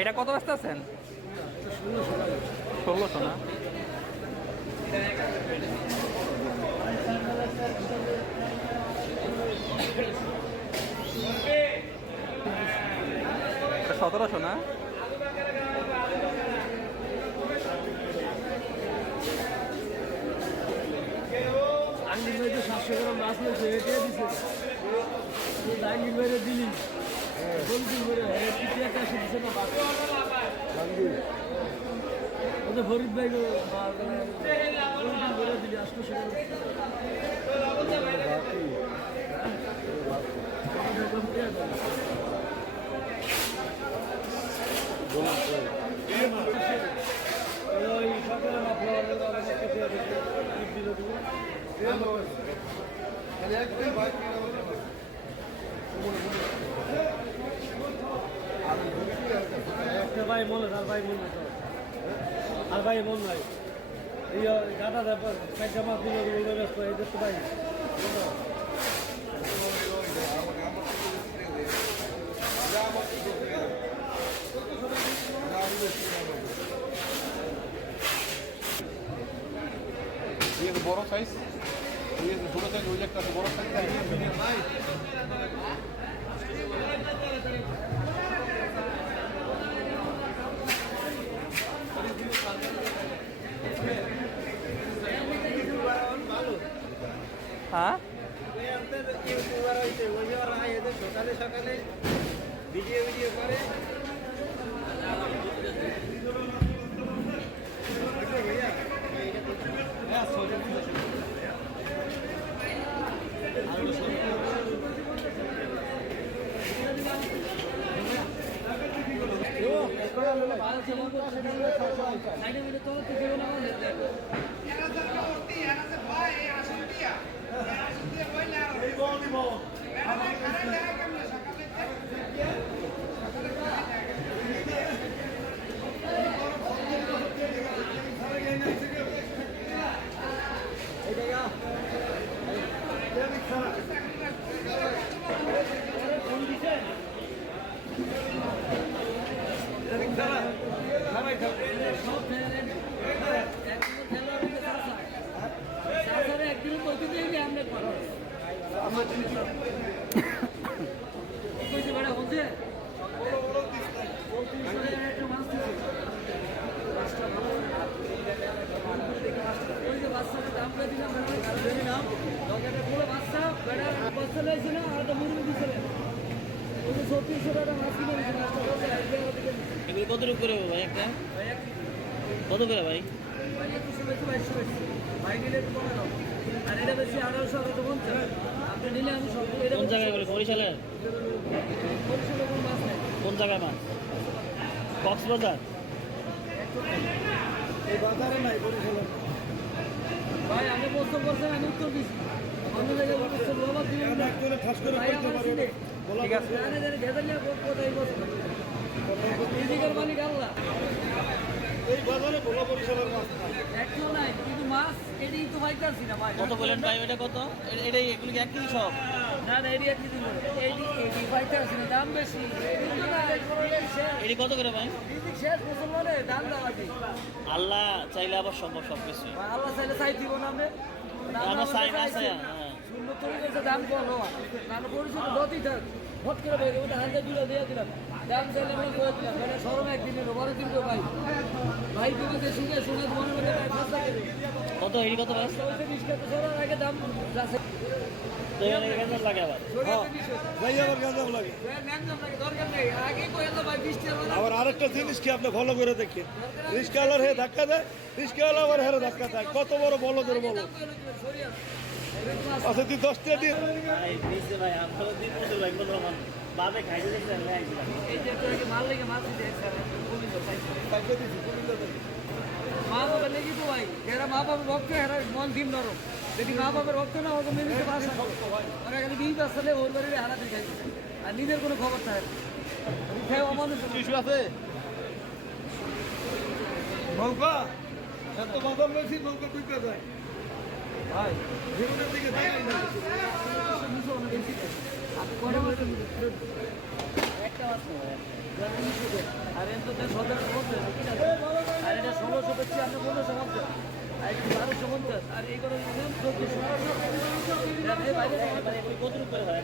এটা কত ব্যস্ত আছেন ষোলোশো না? সতেরোশো না? সাতশো গ্রাম ভাইরে দিলি। ফরিদ ভাই দিলি আটশো ওই সকালে মাফলা দিল একটা ভাই মনে আর ভাই মনে আর ভাই মন নাই এই ব্যাপার চারটা মাস দিল ব্যস্ত এদের তো ভাই। বড় সাইজ ছোট সাইজ ওই একটা বড় সাইজ হ্যাঁ? সকালে সকালে ভিডিও ভিডিও করে একদিন বলতে দিই আমরা করো কইছে বড় হচ্ছে একটা মাছ দিছে ওই যে বাচ্চাটা দাম করে দিলাম দিলাম দরকারটা পুরো বাচ্চা বেড়া বাচ্চা লাইছে না আর মুরগি দিছে ওই যে ছত্রিশশো টাকা মাছ কিনে দিছে মাছটা বলছে এক জায়গা থেকে এগুলো কত রূপ করে ভাই একটা? কত করে ভাই? কোন জায়গায় করে বরিশালে? কোন জায়গায় মাছ? কক্সবাজার? বাজারে নাই ভাই আমি প্রশ্ন করছেন আমি দিচ্ছি অন্য জায়গায় প্রশ্ন বাবা ঠিক আছে জানে জানে ভেতর নিয়ে কোথায় বসে ফিজিক্যাল মালিক আল্লাহ এই বাজারে বড় পরিসরের মাছ একটু নাই কিন্তু মাছ এটাই তো পাইতেছি না ভাই কত বলেন ভাই এটা কত? এগুলো এক কেজি সব? না না এটি না দাম বেশি। এটি কত করে ভাই? শেষ দাম দেওয়া আল্লাহ চাইলে আবার সম্ভব সব কিছু আল্লাহ চাইলে চাই দিব না চাই না আছে হ্যাঁ। দাম কম হওয়া। থাক ভট করে বের ওটা হাতে দুটো দিয়ে দিলাম। দাম চাইলে আমরা করে দিলাম। মানে সরম একদিনের বড় দিন তো ভাই। কত? এটি কত এখানে লাগে আবার। আরেকটা জিনিস কি আপনি ফলো করে দেখেন? রিস্কাওয়ালার হে ধাক্কা দেয় রিস্কাওয়ালা আবার হেরে ধাক্কা দেয়। কত বড় বলো। তোর বলো আচ্ছা তুই দশটা দিন। ভাই খাইতে দেখছেন ভাই আইছিলাম এই যে তোকে মাল লেগে মাছ দিতে স্যার গোবিন্দ পাইছে মা বাবা লেগে তো ভাই এরা মা বাবার ভক্ত এরা মন দিন নরম যদি মা বাবার ভক্ত না ওকে নিতে পারছে ওরা খালি বিয়ে আসলে ওর বাড়ির হারাতে খাইছে। আর নিজের কোনো খবর থাকে না। অমানুষ। টিস্যু আছে? নৌকা এত বাদাম নৌকা যায় ভাই জীবনের দিকে তাকাই না। একটা আর এমনি বারোশো পঞ্চাশ আর এই করে চোদ্দশো মানে কত রূপে হয়